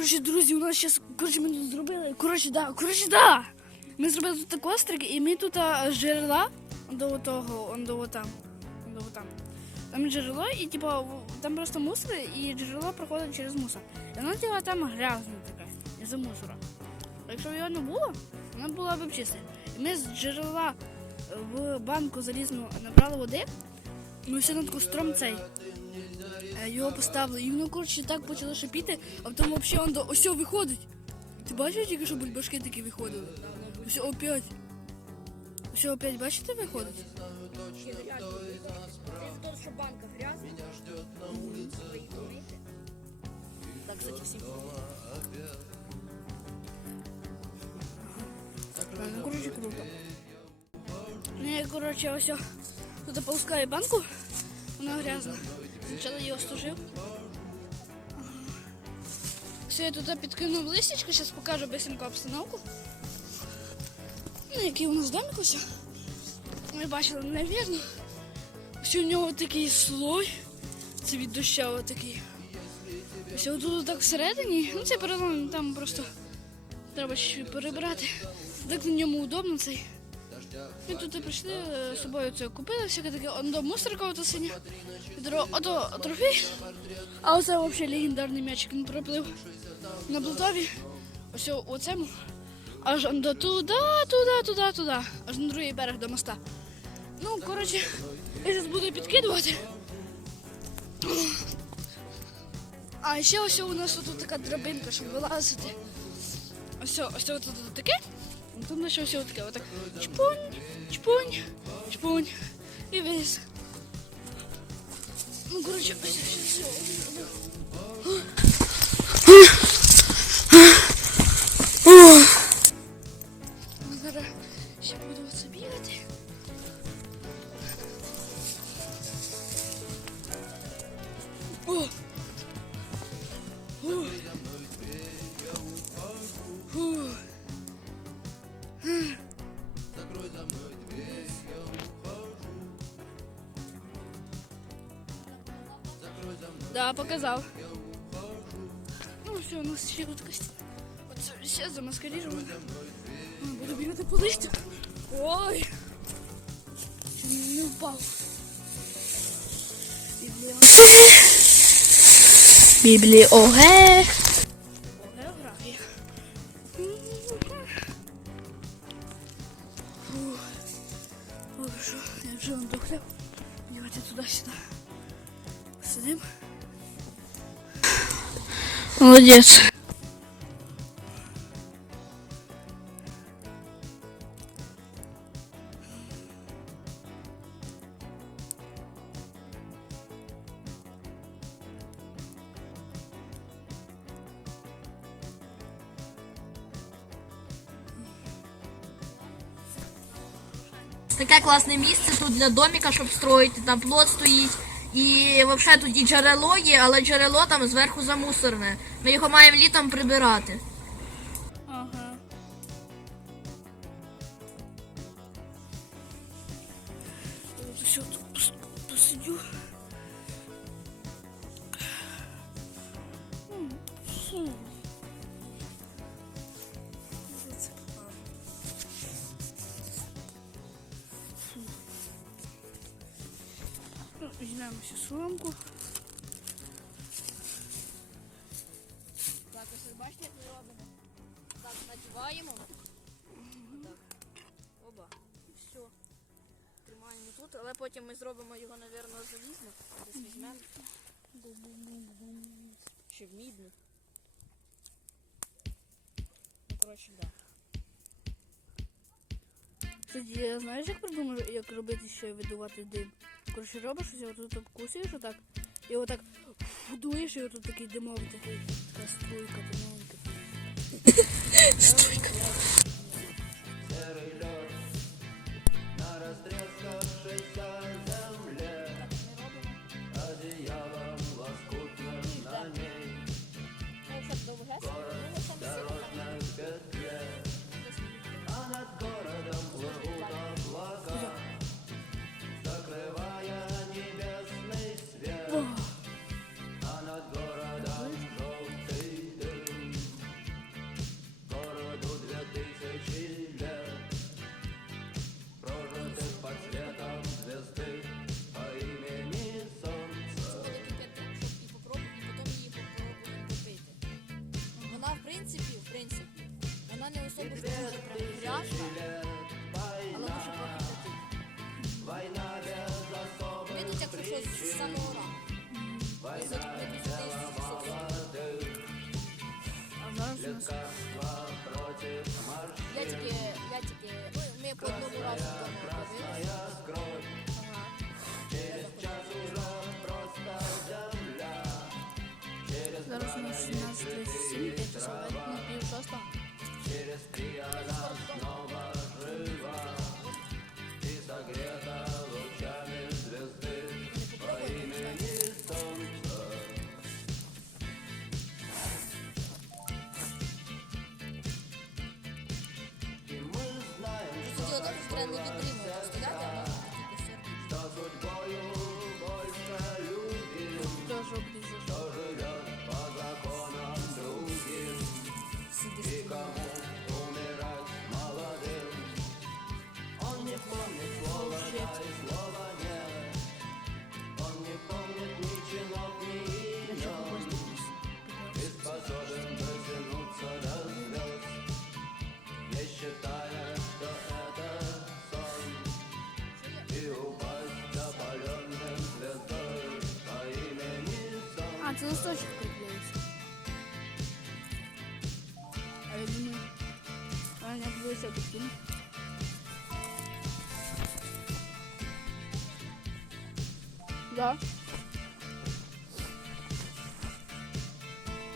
Коротше, друзі, у нас зараз, ми тут зробили, да. Ми зробили тут так острик, і ми тут джерела до того, там. Там джерело, і типу, там просто мусор, і джерело проходить через мусор. І воно типу, там грязне таке, із-за мусора. А якщо його не було, воно було б чисте. І ми з джерела в банку залізну набрали води, ми все на таку стром цей. Його поставили, і воно, коротше, так почало шипіти, а потім взагалі он ось виходить. Ти бачиш, тільки що бульбашки такі виходили? Ось опять. Ось опять, бачите, виходить? Це що банка грязна. Так, кстати, всім. Ну, коротше, круто. Я, коротше, ось тут опускаю банку, вона грязна. Спочатку її остужив. Все, я тут підкинув листячко, зараз покажу бисеньку обстановку. Ну, який у нас домик ось. Ми бачили, навірно. Ось у нього такий слой. Це від доща отакий. Ось тут так всередині. Ну, це перелом, там просто треба щось перебрати. Так на ньому удобно цей. Ми тут прийшли, з собою це купили, всяке таке, до мусорка ото синя, ото трофей, а оце взагалі легендарний м'ячик, він проплив на Блутові, ось у цьому, аж до туди, аж на другий берег до моста. Ну, коротше, я зараз буду підкидувати. А ще ось у нас тут така драбинка, щоб вилазити. Ось тут таке. Тут наче все таке, отак чпунь, чпунь, чпунь і виліз. Ну, коротше, все. Зараз ще буду оце бігати. О! Да, показав. Ну все, у нас ще тут костюм. Оце все замаскаліровано. Буду бігати по листю. Ой! Чому не впав? Бібліографія. Географія. Хорошо, я вже вдохляв. Давайте туди-сюди. Сидим. Молодець. Таке класне місце тут для домика, щоб строїти, там плот стоїть. І взагалі тут і джерело є, але джерело там зверху замусорне. Ми його маємо літом прибирати. Ага. Все, тут посидю. Візьмемо всю соломку. Так, ось бачите, як ми робимо? Так, надіваємо. Так. Оба. І все. Тримаємо тут, але потім ми зробимо його, мабуть, залізно. Десь візьмемо. Ще в мідну. Ну, коротше, так. Тоді, знаєш, як придумав, як робити ще видувати дим? Коротше, робиш, отут обкусуєш отак, і отак дуєш, і отут такий димовий, така струйка тоненька. Струйка. Вона не особо дуже прям грязна, але дуже пахнути. Ми тут як прийшло з самого ранку. І за ми тут десь А зараз у нас Я тільки, ну, ми по одному разу вдома робили. зараз у нас 17:37, 5 часов, ну, пів шостого. Просто дело в том, что реально не выдримывают стоять, а там такие Тоже обрізав. сидишь. А, це листочок приклеївся. А я думаю, а я буду все підкину. Да.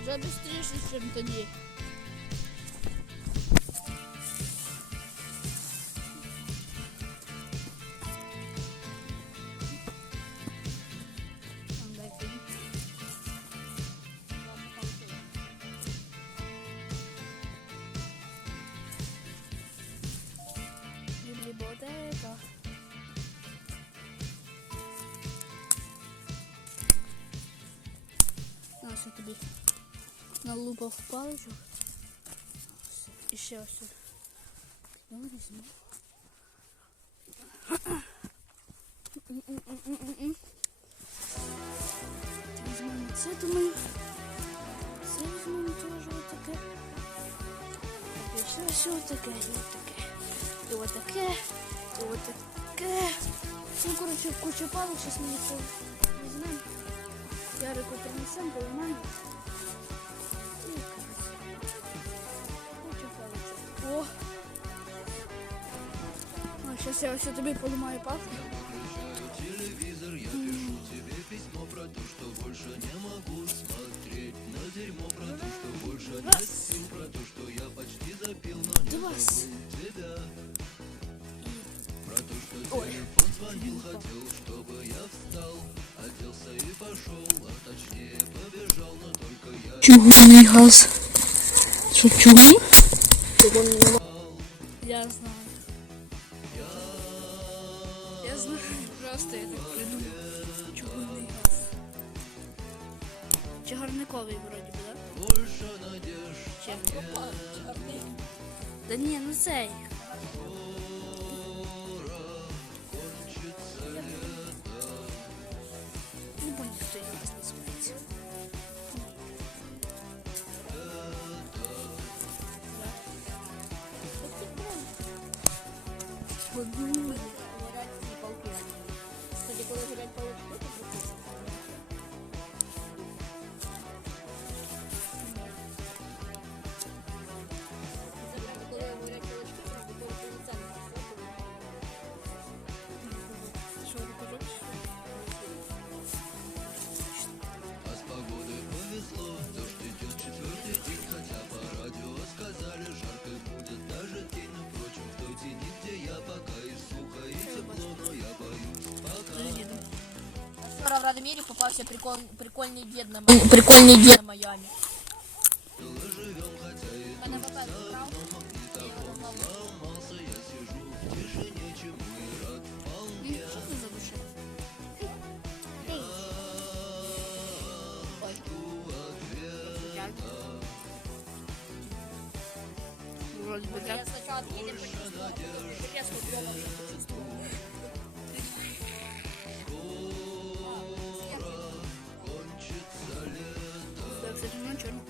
Вже быстріше, ніж тоді. Дайте. Бібліотека. На, ось я тобі налупав паличок. І ще ось тут. Я візьму. Візьмемо це, думаю. Це візьмемо теж отаке. І ще отаке, і отаке. І отаке, і отаке. Ну, коротше, куча палок, зараз ми їх візьмемо. Ярику принесемо, поламаємо. І коротше. Куча палочок. О! А, зараз я ось тобі поламаю палку. Телевизор, я пишу тебе письмо про то, что больше не могу смотреть на дерьмо, про то, что больше нет сил, про то, что я почти запил, но не Два. забыл тебя. Про то, что телефон звонил, хотел, чтобы я встал, оделся и пошел, а точнее побежал, но только я Чугунний газ. Що, чугун? Я знаю. Я знаю, просто я так придумав. Чугунний газ. Чагарниковий вроді би, да? больше надежд. Чим? Да ні, ну цей. Не понял, хто його називається. Подумай. Горять ці палки. Кстати, коли горять палки, то прикольно. Це коли горять палочки, то такого полноценного соку. Що ти кажеш? А с погодой повезло, дождь идет четвертый день, хотя по радио сказали, жарко будет даже день, но впрочем, в той тени, где я пока и сухо, и тепло, но я боюсь пока. Вчора в Радомире попався прикольний дед на Майами. Мене попав вкрав, я його мав. Сломался, я сижу в тишине, чему и рад вполне. Що ти за душа? Ой, Вроді би я так. спочатку откидем, почувствовал, а потом резко дома уже почувствовал. Да, кстати, ну чорно.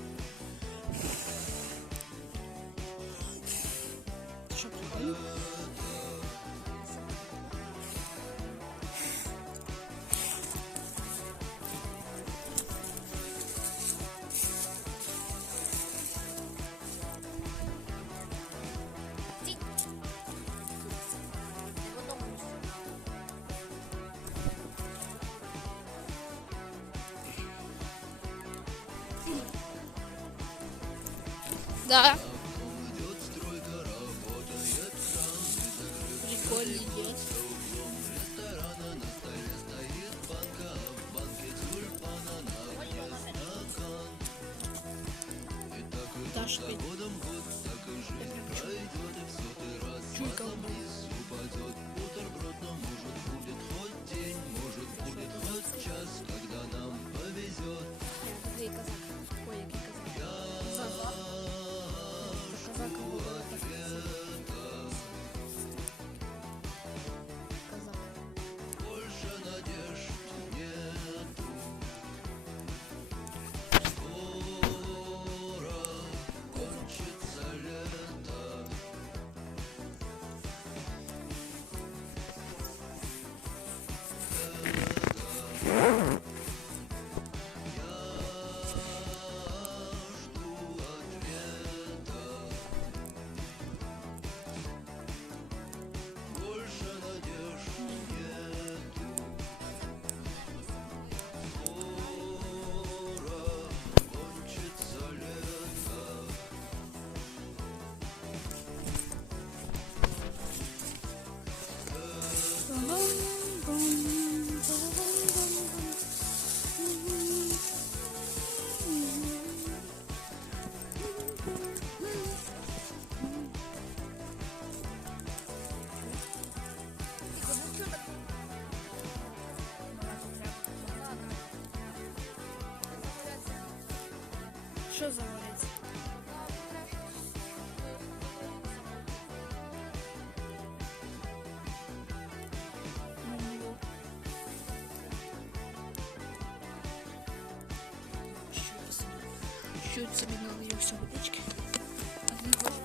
Да. Прикольный дед. Дашь пить. Чуйка. Який казак? Ой, який казак? Казак. Казак. Що завариться? Чуть собі налию все водички. Один глоток.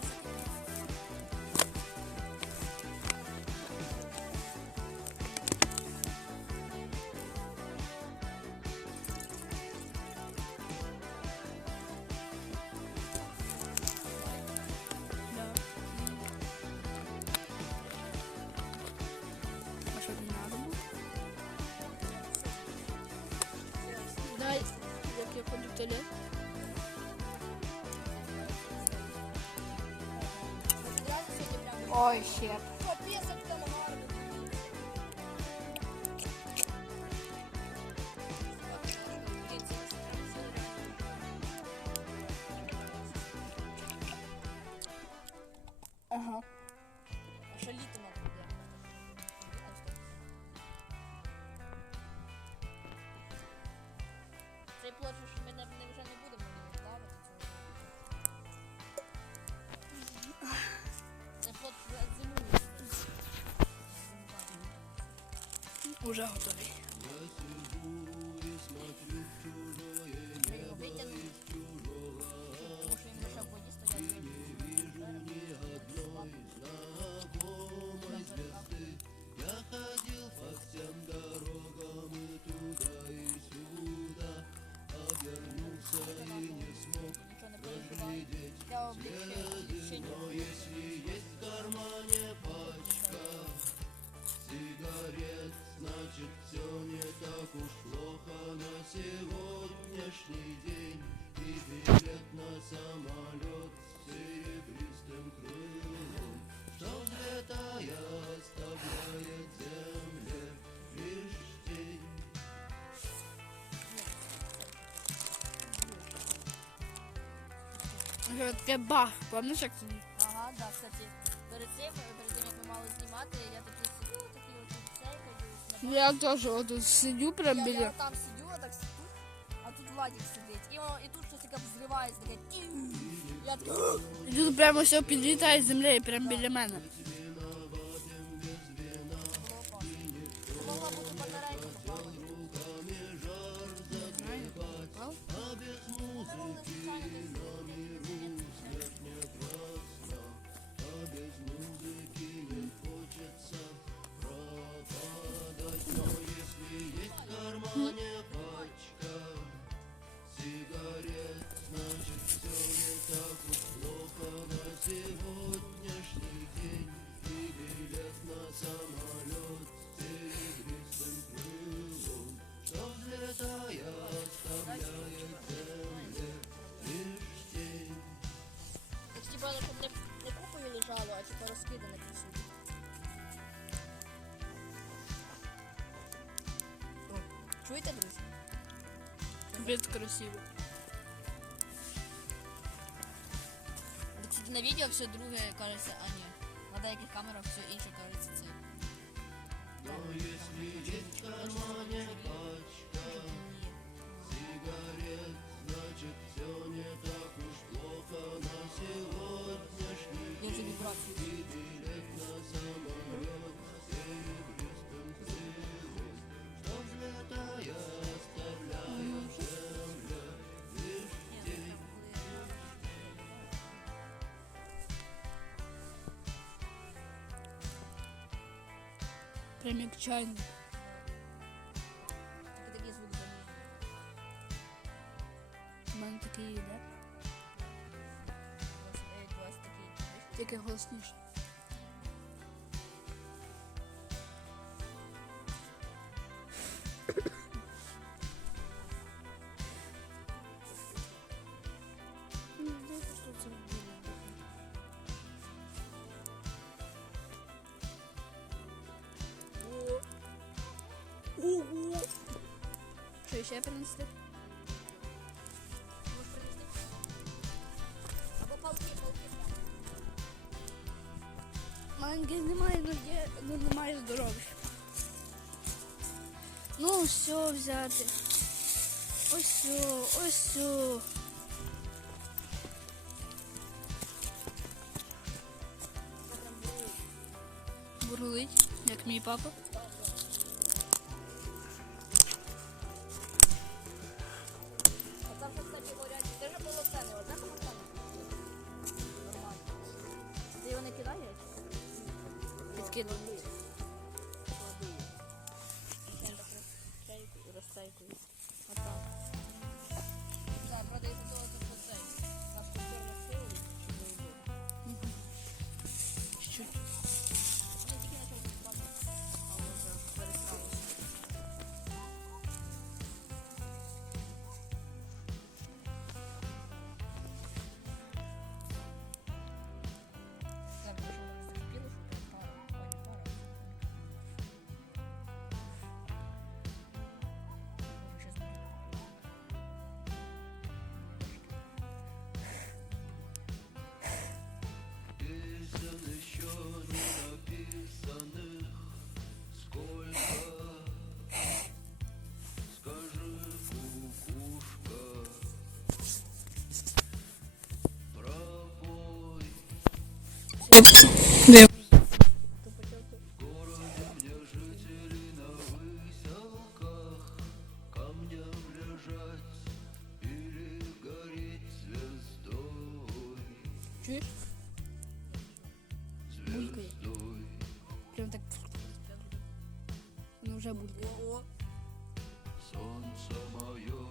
А що не надо було? Дай, як я ходжу в туалет. Ой, щеп. Ага. А що літо надо буде? Цей плод же ж ми вже не будемо ставити. Цей плод зимує. Уже готовий. Ми його витягнемо. Тому що він лише в воді стоять. Нічого не переживай. Я облегчення. Сигарет, значит, все не так уж плохо на сегодняшний день. И билет на самолет с серебристым крылом, что взлетая оставляет земле лишь тень. Вже таке бах, пам'ятаєш, як тоді? Ага, да, кстати, перед тим, як ми мали знімати, я такий сидю, такий от цейкаю. Я теж отут сидю прям Я біля. там сидю, так сидю, а тут Владик сидить. І тут щось таке взривається, таке тінь. Я такий, І тут прямо все підлітає з землі, прямо біля мене. було опасно. Це могла бути батарейка, попала. Це було звичайно десь. зробили, щоб не купою лежало, а типу розкидане красиво. Чуєте, друзі? Капець красиво. Кстати, на відео все друге кажеться, а ні. На деяких камерах все інше кажеться це. Но если есть в кармане пачка сигарет, значит все не так уж плохо на сегодняшний Я вже вібрацію. и билет на самолет серебристым звезд, что взлетая оставляет земля лишь тень. Прям як чайник. Такий звук за мною. У мене такий йде. У вас такий. Тільки голосніше. Ого! Що ще принести? Можеш принести? Або палки. Маленьких немає, ну немає здоров'я. Ну, все взяти. Ось все, ось все. Бурлить, як мій папа. А там, кстати, говорять, це вже було це не одне самостане. Нормально. Ти його не кидаєш? Підкидав. Розсейкую. Отак. Так, продається того, що цей. Наш культур розсилий, щоб не вбив. Чуть-чуть. Вони тільки почали працювати, а вони вже пересралися. Так, дуже воно закипіло, що прям пара. Ой, не пара. Може, щас буде. Песен еще не написанных сколько? Скажи, кукушка, пропой. В городе мне жители на выселках, камнем лежать или гореть звездой. Чуєш? Булькає. Звездой. Прям так. Воно вже булькає. Ого. Солнце мое,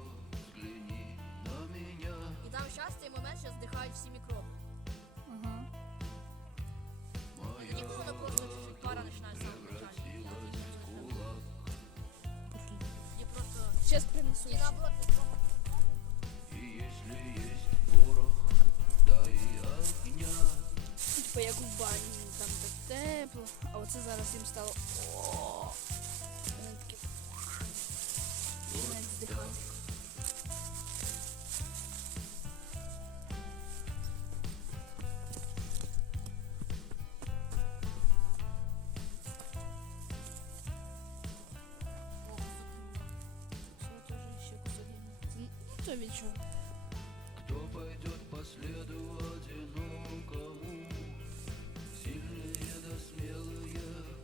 взгляни на меня. І там зараз цей момент, що здихають всі мікроби. Ага. Моя Ніколи воно просто чуть-чуть пара починає сам превратилась в кулак. І просто... Зараз принесу. І наоборот, И если есть порох, дай огня. Типа як в бані, там так тепло. А оце зараз їм стало. О! Вони такі. Навіть здихають. Це теж ще кусок. Це від чого? Кто пойдет по следу одинокому? Сильные да смелые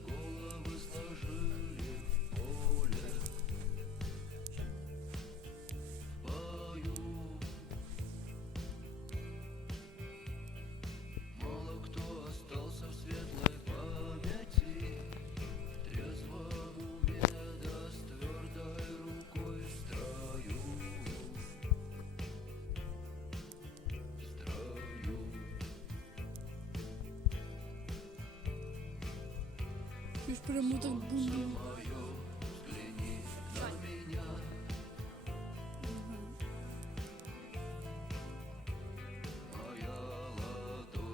головы сложили в поле. В бою мало кто остался в светлой памяти, в трезвом уме да с твердой рукой в строю. Ж прямо так бум-бум. Моя ладонь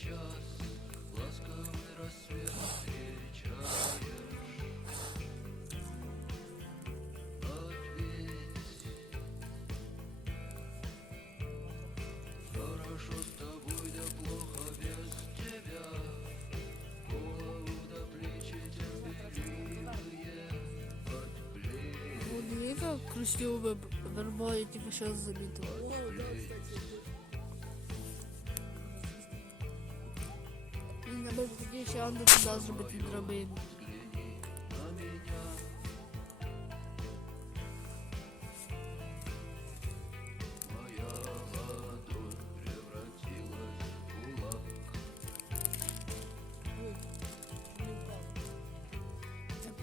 час, ласковый рассвет встречаешь. Ответь, хорошо с тобой, да плохо без тебя. Голову до плечи терпеливые от плеч. Вот яка красива верба, я тільки зараз замітила. І на мене тоді ще Анду туди зробити драбину. Моя ладонь превратилась в кулак.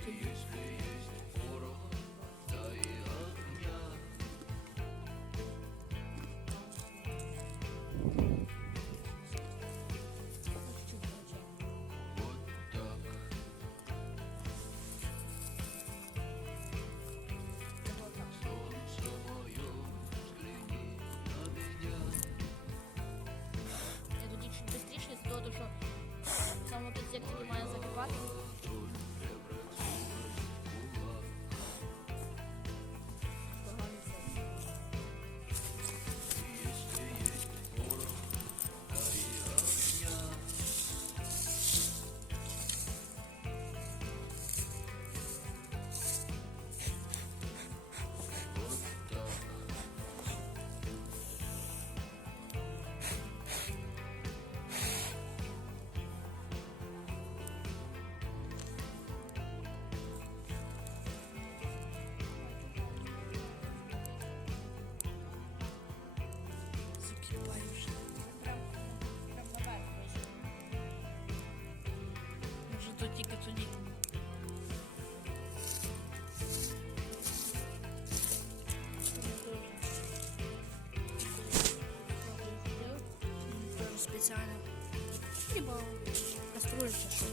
Если есть порох, да и огня. Вот так. Солнце мое, взгляни на меня. Я тоді чуть швидше з того, що в самому кінці як має закипати. Поганий це. Закипає вже. Прям наверх вийшло. Може то тільки тоді. Тоже спеціально. Типа кастрюля чи що.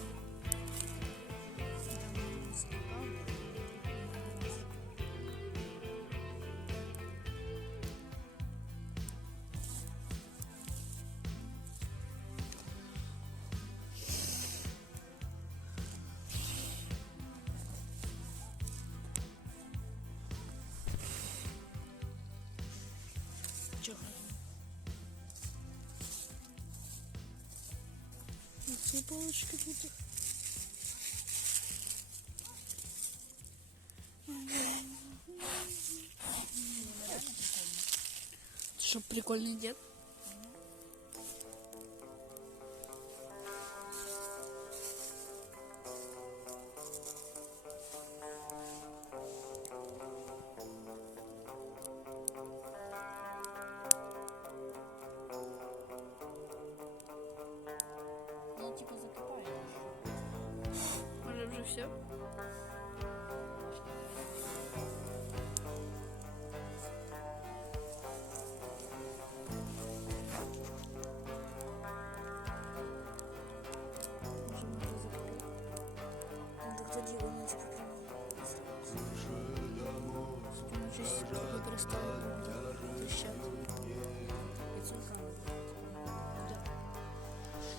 Чого? Ці палочки тут. Що прикольний дід? Ну, типу закипає. Може вже все? Може ми вже закрили? Тоді воно це Тому щось трохи перестало тріщати.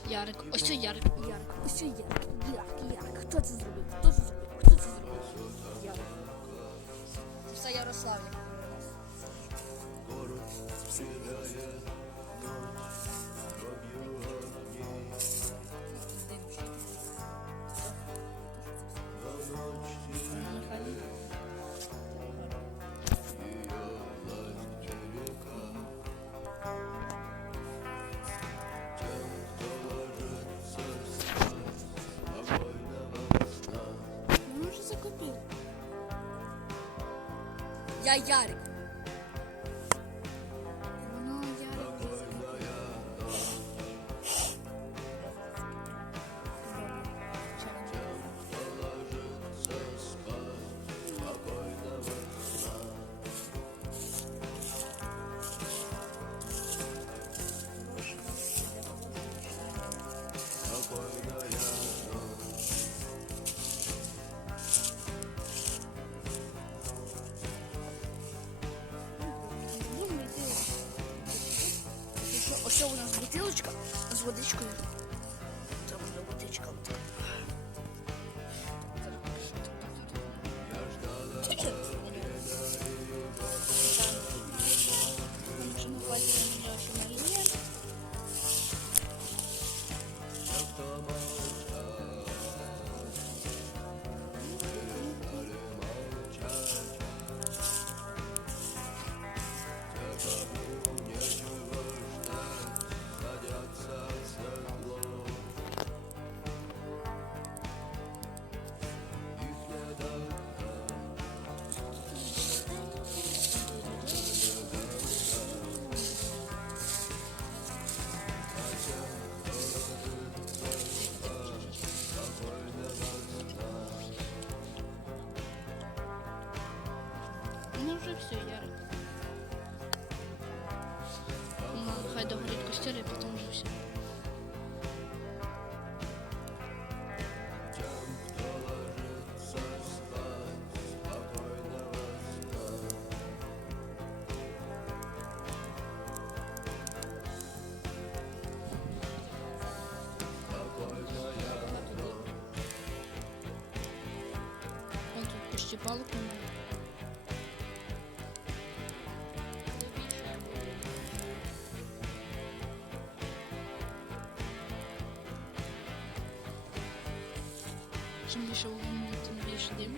Ярик. Ось це Ярик. Ярик. Ось це Ярик. Ярик. Хто це зробив? Хто це зробив? Хто це зробив? Ярик. Це все Ярослав'я. Ми вже закупили. Я Ярик. Воно Ярик. Водичка. З водичкою. Це буде водичка. Ну вже все, Ярик. Ну, хай догорить костер, і потім вже все. Он тут почти палок немає. Чим більше вогню, тим більше диму.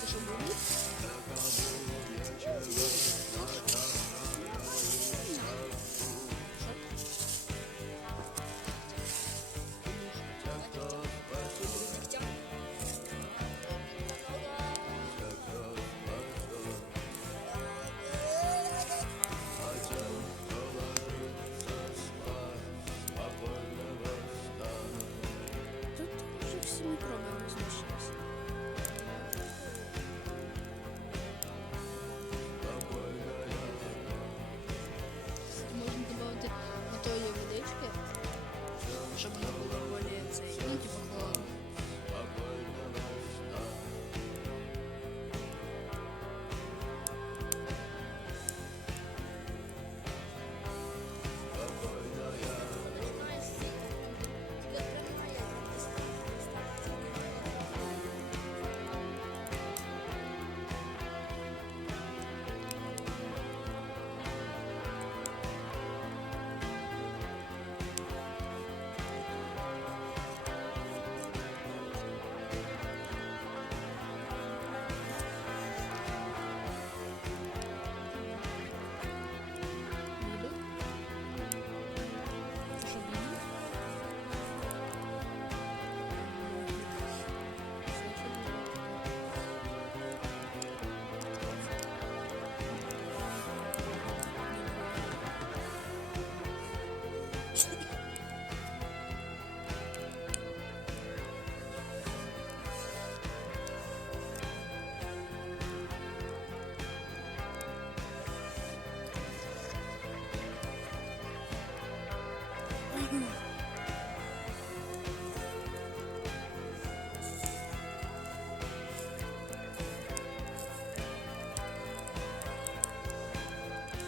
Це що буде? Тут вже всі мікроби розміщилися. Можна додати на тої водички, щоб воно було более цей, ну, типу, холодно.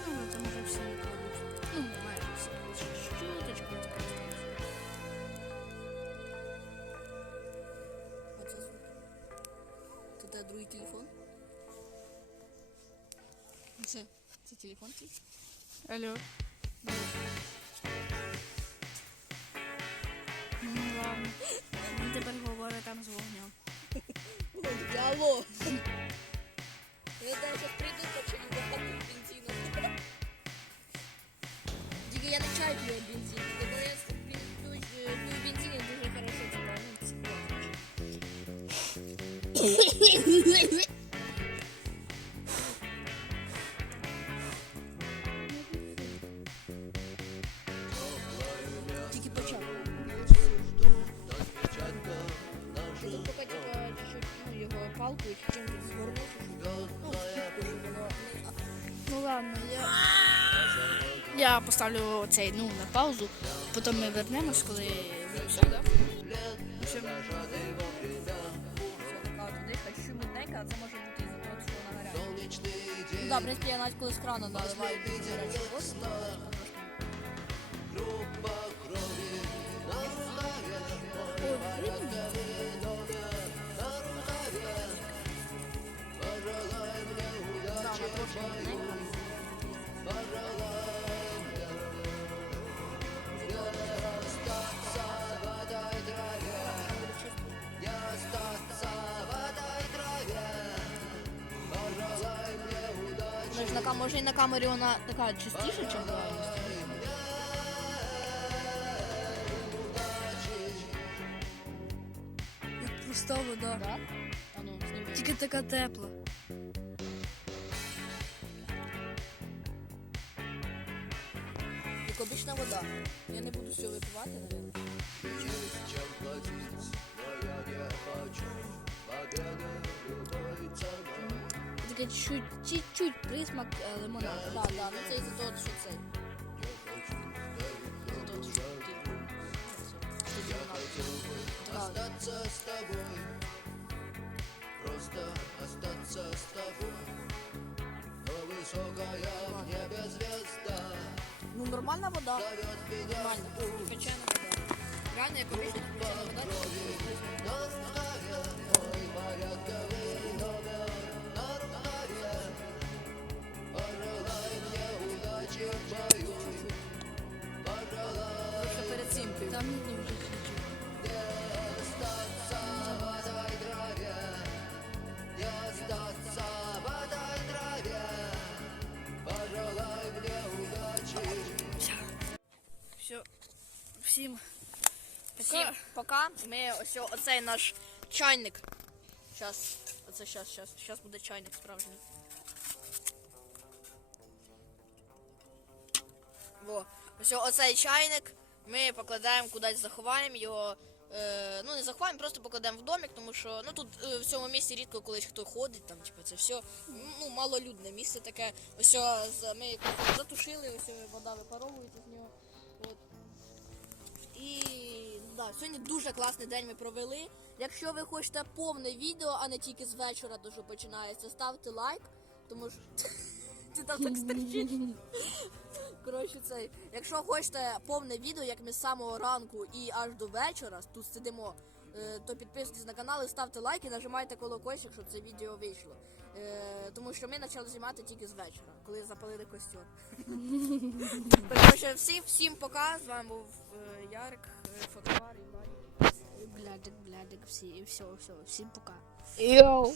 Ну, там вже всі мікроби. Ну, майже всі. Лише чуточку. А це звук. Тут другий телефон. Це телефон твій? Алло. Ну ладно. Він тепер говорить там з вогнем. Алло. Я даже приду, почему багато бензину. Тільки я не чаю п'ю бензин. Тому я п'ю бензин і дуже хорошо цікаво. Тільки почав. Ти тут поки типа чуть-чуть, ну, його палкою чи чим-то згорнути, щоб, ну, скидку, щоб воно не... Ну ладно, я Я поставлю цей, ну, на паузу, потім ми вернемось, коли вже все, да? Все, ми вже готові. Така туди, хочу мутненька, а це може бути із-за того, що вона гаряча. Ну да, в принципі, я навіть коли з крана наливаю дуже гарячу воду, то да, вона трошки мутненька. Може і на камері вона така чистіша, ніж в реальності. Як проста вода. Так? А ну, зніми. Тільки така тепла. Як обична вода. Я не буду все випивати, навіть. Таке чуть-чуть присмак лимонаду. Так, так, ну це із-за того, що цей. Із-за того, що типу. Остаться с тобой, просто остаться с тобой. Но высокая в небе звезда Ну, нормальна вода. зовет меня. Нормально. Качайна вода. Реально, як обична качайна вода. Мой порядковый номер, нормальная. Пожелай мне удачи в бою. Пожелай Ще перед цим пив. Там не вже чуть-чуть. остаться в этой траве, не остаться в этой траве. Пожелай мне удачи. Все. Всім Всім пока. Ми ось оцей наш чайник. Щас буде чайник справжній. Во. Ось оцей чайник ми покладаємо кудись, заховаємо його. Ну не заховаємо, просто покладемо в домик, тому що ну тут в цьому місці рідко колись хто ходить, там типу це все ну малолюдне місце таке. Ось ми якось затушили, ось вода випаровується з нього. От. І да, сьогодні дуже класний день ми провели. Якщо ви хочете повне відео, а не тільки з вечора, то що починається, ставте лайк, тому що ти там так стерчиш. Коротше, цей. Якщо хочете повне відео, як ми з самого ранку і аж до вечора тут сидимо, то підписуйтесь на канал і ставте лайк і нажимайте колокольчик, щоб це відео вийшло. Тому що ми почали знімати тільки з вечора, коли запалили костер. Коротше, всім пока. З вами був Ярик, Фотовар і Владик. Блядик, всі, і все, всім пока. Йоу!